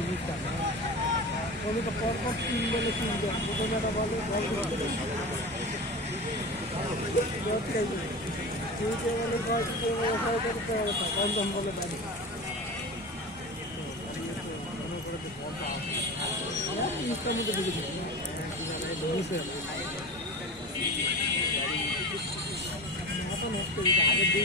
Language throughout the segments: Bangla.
জিনিসটা আমি তো পরপর তিন বলে তিন জন বলে বল করতে বলে বল বলে ছয় করতে হবে না পঞ্চম বলে বাড়ি আমার জিনিসটার মধ্যে ঢুকে মাথা নষ্ট হয়ে গেছে আগে দুই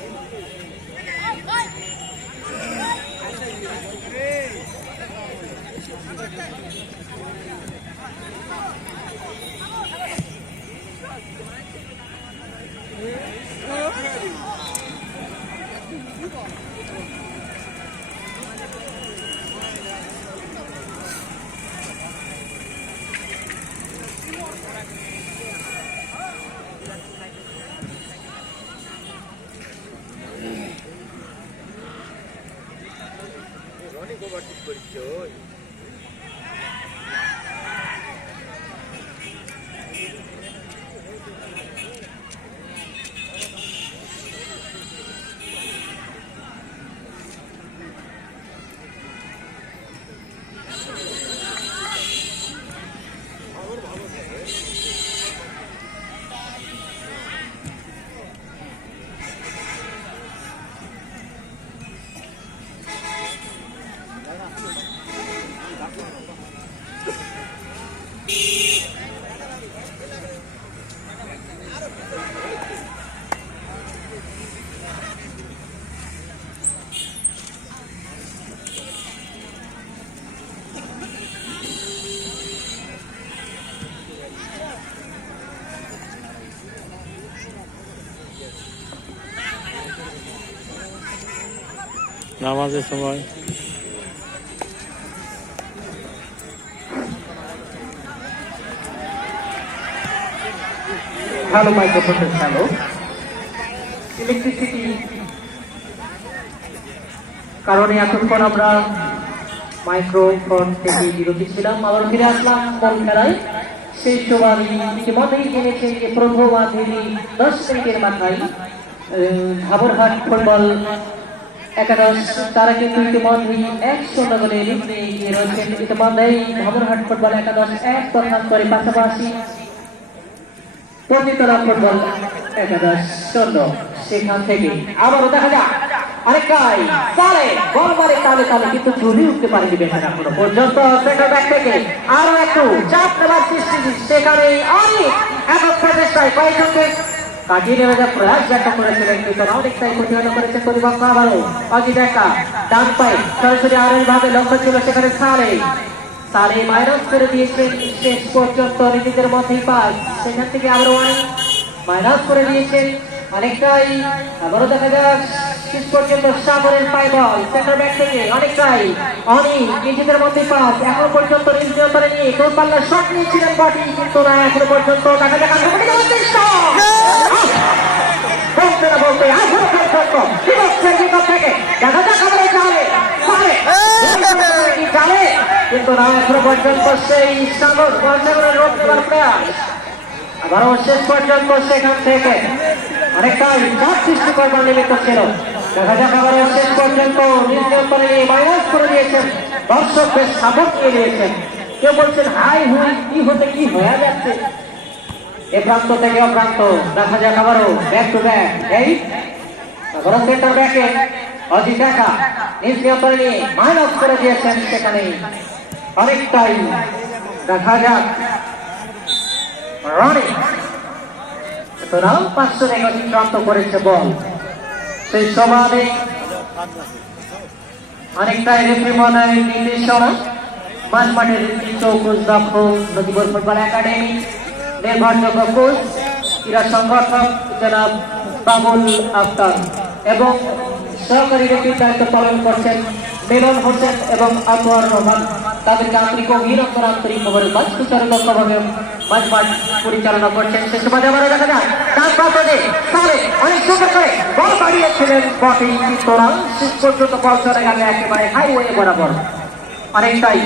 사고발생 벌이죠. নামাজের সময়। ভালো কারণে এতক্ষণ আমরা মাইক্রোফোন থেকে বিরতি ছিলাম আবার ফিরে আসলাম বল খেলায় সেই সময় ইতিমধ্যেই জেনেছি যে প্রভু মাধুরী দশ মিনিটের মাথায় ফুটবল একাদশ তারা কিন্তু ইতিমধ্যেই এক শূন্য গোলে রয়েছেন ইতিমধ্যেই ঘাবরহাট ফুটবল একাদশ, এক প্রধান করে পাশাপাশি পতিতলা ফুটবল একাদশ শূন্য সেখান থেকে আবারও দেখা যাক, আরেকটাই সালে বল মারে তালে তালে, কিন্তু ঝুলি উঠতে পারেনি বেচারা এখনও। পর্যন্ত আরও একটু চাপ নেবার সৃষ্টি সেখানে অনেক একক প্রচেষ্টায় কয়েকজনকে যা প্রয়াস ব্যাখ্যা করেছিলেন কিন্তু অনেকটাই প্রতিহত করেছে প্রতিপক্ষ আবারও। অজি দেখা ডান পাই সরাসরি আর ভাবে লক্ষ্য ছিল সেখানে সালে সালে মাইনাস করে দিয়েছেন, শেষ পর্যন্ত নিজেদের মধ্যেই পাস সেখান থেকে আবারও অনেক মাইনাস করে দিয়েছেন অনেকটাই। আবারও দেখা যাক, শেষ পর্যন্ত সাগরের পাই বল। সেন্টার ব্যাক থেকে অনেকটাই। অনেক নিজেদের মধ্যে পাস এখন পর্যন্ত নিয়ন্ত্রণে নিয়ে কোন পাল্লা শট নিয়েছিলেন বটি কিন্তু না, এখনও পর্যন্ত দেখা যাক আঠারো পর্যন্ত বিপক্ষের থেকে দেখা যাক আমাদের পারে কি জালে কিন্তু না পর্যন্ত সেই সাগর সাগরের রোধ প্রয়াস আবারও শেষ পর্যন্ত সেখান থেকে অনেকটাই চাপ সৃষ্টি করবার নিমিত্ত ছিল দেখা যাক আবার শেষ পর্যন্ত নির্ণয় করে মাইনাস করে দিয়েছেন দর্শক বেশ সাপোর্ট দিয়ে দিয়েছেন কেউ বলছেন হাই হুই কি হতে কি হয়ে যাচ্ছে এ প্রান্ত থেকে ও প্রান্ত দেখা যাক আবারও ব্যাক টু ব্যাক এই আবারও সেন্টার ব্যাকে অজিত একা নিজ নিয়ে মাইনাস করে দিয়েছেন সেখানে অনেকটাই দেখা যাক রনি সুতরাং পাঁচশো একাশি প্রাপ্ত করেছে বল সেই সমানে অনেকটাই রেফারি মহোদয় নির্দেশনা মাঝ মাঠের চৌকুশ দক্ষ নদীপুর ফুটবল একাডেমি নির্ভরযোগ্য কোচ ক্রীড়া সংগঠক জনাব বাবুল আফতার এবং সহকারী রেফারির দায়িত্ব পালন করছেন মিলন হোসেন এবং আনোয়ার রহমান। তাদেরকে আন্তরিক অভিনন্দন আন্তরিক খবরের মাঝ সুচারুলক্ষভাবে মাঝ মাঠ পরিচালনা করছেন সে সময় আবারও দেখা যায় অনেক সুন্দর করে বল বাড়িয়েছিলেন বটে তোরা শেষ পর্যন্ত একেবারে হাইওয়ে বরাবর। অনেকটাই